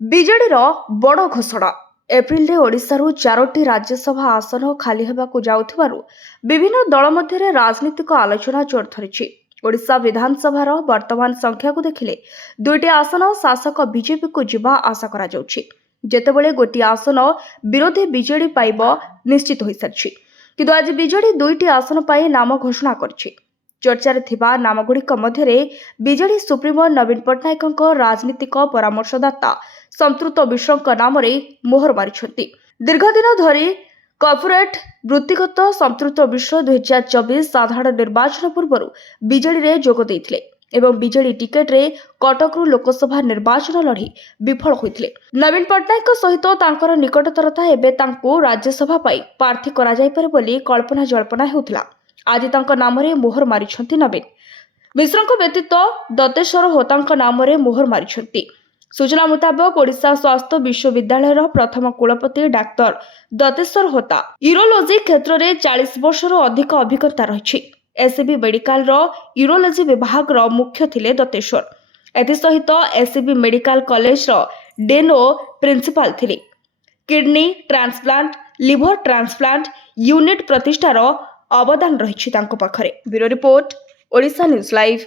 ବିଜେଡିର ବଡ଼ ଘୋଷଣା। ଏପ୍ରିଲରେ ଓଡ଼ିଶାରୁ 4ଟି ରାଜ୍ୟସଭା ଆସନ ଖାଲି ହେବାକୁ ଯାଉଥିବାରୁ ବିଭିନ୍ନ ଦଳ ମଧ୍ୟରେ ରାଜନୈତିକ ଆଲୋଚନା ଜୋର ଧରିଛି। ଓଡ଼ିଶା ବିଧାନସଭାର ବର୍ତ୍ତମାନ ସଂଖ୍ୟାକୁ ଦେଖିଲେ 2ଟି ଆସନ ଶାସକ ବିଜେପିକୁ ଯିବା ଆଶା କରାଯାଉଛି, ଯେତେବେଳେ ଗୋଟିଏ ଆସନ ବିରୋଧୀ ବିଜେଡି ପାଇବ ନିଶ୍ଚିତ ହୋଇସାରିଛି। କିନ୍ତୁ ଆଜି ବିଜେଡି 2ଟି ଆସନ ପାଇଁ ନାମ ଘୋଷଣା କରିଛି। ଚର୍ଚ୍ଚାରେ ଥିବା ନାମଗୁଡ଼ିକ ମଧ୍ୟରେ ବିଜେଡି ସୁପ୍ରିମୋ ନବୀନ ପଟ୍ଟନାୟକଙ୍କ ରାଜନୀତିକ ପରାମର୍ଶଦାତା ସନ୍ତୃପ୍ତ ବିଶ୍ବଙ୍କ ନାମରେ ମୋହର ମାରିଛନ୍ତି। ଦୀର୍ଘଦିନ ଧରି କର୍ପୋରେଟ ବୃତ୍ତିଗତ ସନ୍ତୃପ୍ତ ବିଶ୍ବ 2024 ସାଧାରଣ ନିର୍ବାଚନ ପୂର୍ବରୁ ବିଜେଡିରେ ଯୋଗ ଦେଇଥିଲେ ଏବଂ ବିଜେଡି ଟିକେଟରେ କଟକରୁ ଲୋକସଭା ନିର୍ବାଚନ ଲଢ଼ି ବିଫଳ ହୋଇଥିଲେ। ନବୀନ ପଟ୍ଟନାୟକଙ୍କ ସହିତ ତାଙ୍କର ନିକଟତରତା ଏବେ ତାଙ୍କୁ ରାଜ୍ୟସଭା ପାଇଁ ପ୍ରାର୍ଥୀ କରାଯାଇପାରେ ବୋଲି କଳ୍ପନା ଜଳ୍ପନା ହେଉଥିଲା। ଆଜି ତାଙ୍କ ନାମରେ ମୋହର ମାରିଛନ୍ତି ନବୀନ। ମିଶ୍ରଙ୍କ ବ୍ୟତୀତ ଦତେଶ୍ୱର ହୋତାଙ୍କ ନାମରେ ମୋହର ମାରିଛନ୍ତି। ସୂଚନା ମୁତାବକ ଓଡ଼ିଶା ସ୍ୱାସ୍ଥ୍ୟ ବିଶ୍ୱବିଦ୍ୟାଳୟର ପ୍ରଥମ କୁଳପତି ଡାକ୍ତର ଦତେଶ୍ୱର ହୋତା ୟୁରୋଲୋଜି କ୍ଷେତ୍ରରେ 40 ବର୍ଷରୁ ଅଧିକ ଅଭିଜ୍ଞତା ରହିଛି। ଏସ୍ସିବି ମେଡିକାଲର ୟୁରୋଲୋଜି ବିଭାଗର ମୁଖ୍ୟ ଥିଲେ ଦତେଶ୍ୱର। ଏଥିସହିତ ଏସ୍ସିବି ମେଡିକାଲ କଲେଜର ଡେନ୍ ଓ ପ୍ରିନ୍ସିପାଲ ଥିଲେ। Kidney transplant, liver transplant unit ପ୍ରତିଷ୍ଠାର ଅବଦାନ ରହିଛି ତାଙ୍କ ପାଖରେ। Bureau report, Odisha news live.